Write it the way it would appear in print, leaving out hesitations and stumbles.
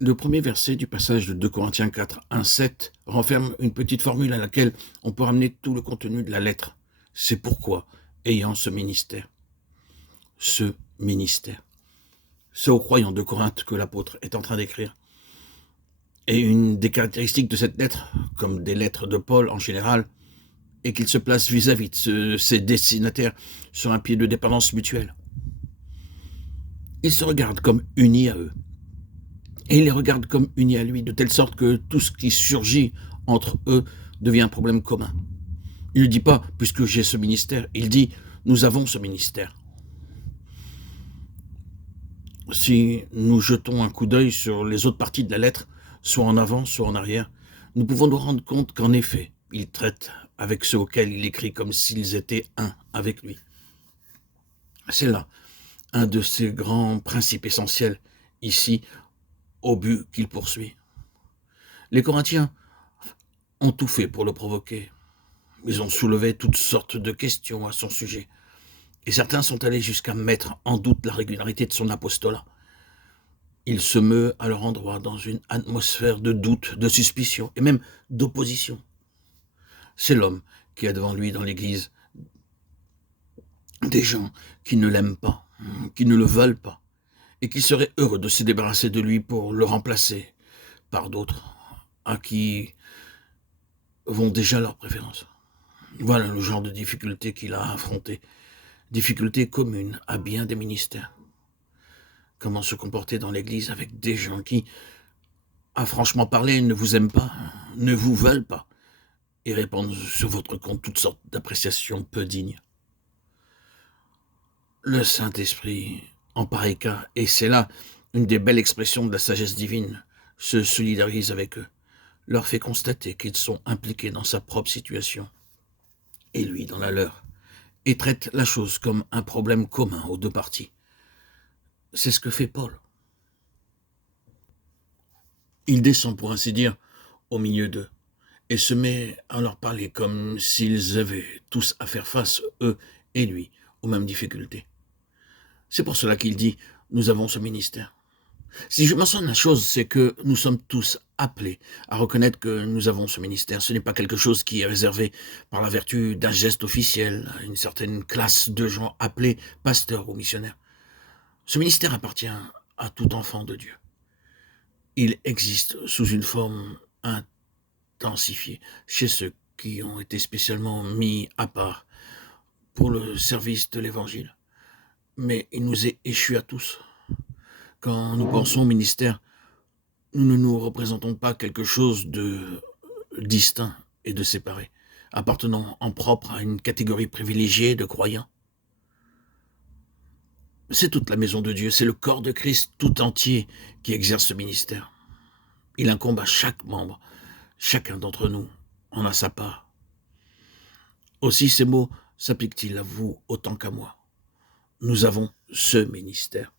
Le premier verset du passage de 2 Corinthiens 4, 1-7 renferme une petite formule à laquelle on peut ramener tout le contenu de la lettre. C'est pourquoi, ayant ce ministère, c'est aux croyants de Corinthe que l'apôtre est en train d'écrire. Et une des caractéristiques de cette lettre, comme des lettres de Paul en général, est qu'il se place vis-à-vis de ses destinataires sur un pied de dépendance mutuelle. Ils se regardent comme unis à eux. Et il les regarde comme unis à lui, de telle sorte que tout ce qui surgit entre eux devient un problème commun. Il ne dit pas « puisque j'ai ce ministère », il dit « nous avons ce ministère ». Si nous jetons un coup d'œil sur les autres parties de la lettre, soit en avant, soit en arrière, nous pouvons nous rendre compte qu'en effet, il traite avec ceux auxquels il écrit comme s'ils étaient un avec lui. C'est là un de ces grands principes essentiels, ici, au but qu'il poursuit. Les Corinthiens ont tout fait pour le provoquer. Ils ont soulevé toutes sortes de questions à son sujet. Et certains sont allés jusqu'à mettre en doute la régularité de son apostolat. Il se meut à leur endroit dans une atmosphère de doute, de suspicion et même d'opposition. C'est l'homme qui a devant lui dans l'Église des gens qui ne l'aiment pas, qui ne le veulent pas, et qui seraient heureux de se débarrasser de lui pour le remplacer par d'autres à qui vont déjà leurs préférences. Voilà le genre de difficultés qu'il a affrontées, difficultés communes à bien des ministères. Comment se comporter dans l'Église avec des gens qui, à franchement parler, ne vous aiment pas, ne vous veulent pas, et répandent sur votre compte toutes sortes d'appréciations peu dignes. Le Saint-Esprit, en pareil cas, et c'est là une des belles expressions de la sagesse divine, se solidarise avec eux, leur fait constater qu'ils sont impliqués dans sa propre situation, et lui dans la leur, et traite la chose comme un problème commun aux deux parties. C'est ce que fait Paul. Il descend, pour ainsi dire, au milieu d'eux, et se met à leur parler comme s'ils avaient tous à faire face, eux et lui, aux mêmes difficultés. C'est pour cela qu'il dit « nous avons ce ministère ». Si je mentionne la chose, c'est que nous sommes tous appelés à reconnaître que nous avons ce ministère. Ce n'est pas quelque chose qui est réservé par la vertu d'un geste officiel à une certaine classe de gens appelés pasteurs ou missionnaires. Ce ministère appartient à tout enfant de Dieu. Il existe sous une forme intensifiée chez ceux qui ont été spécialement mis à part pour le service de l'Évangile. Mais il nous est échu à tous. Quand nous pensons au ministère, nous ne nous représentons pas quelque chose de distinct et de séparé, appartenant en propre à une catégorie privilégiée de croyants. C'est toute la maison de Dieu, c'est le corps de Christ tout entier qui exerce ce ministère. Il incombe à chaque membre, chacun d'entre nous en a sa part. Aussi ces mots s'appliquent-ils à vous autant qu'à moi. Nous avons ce ministère.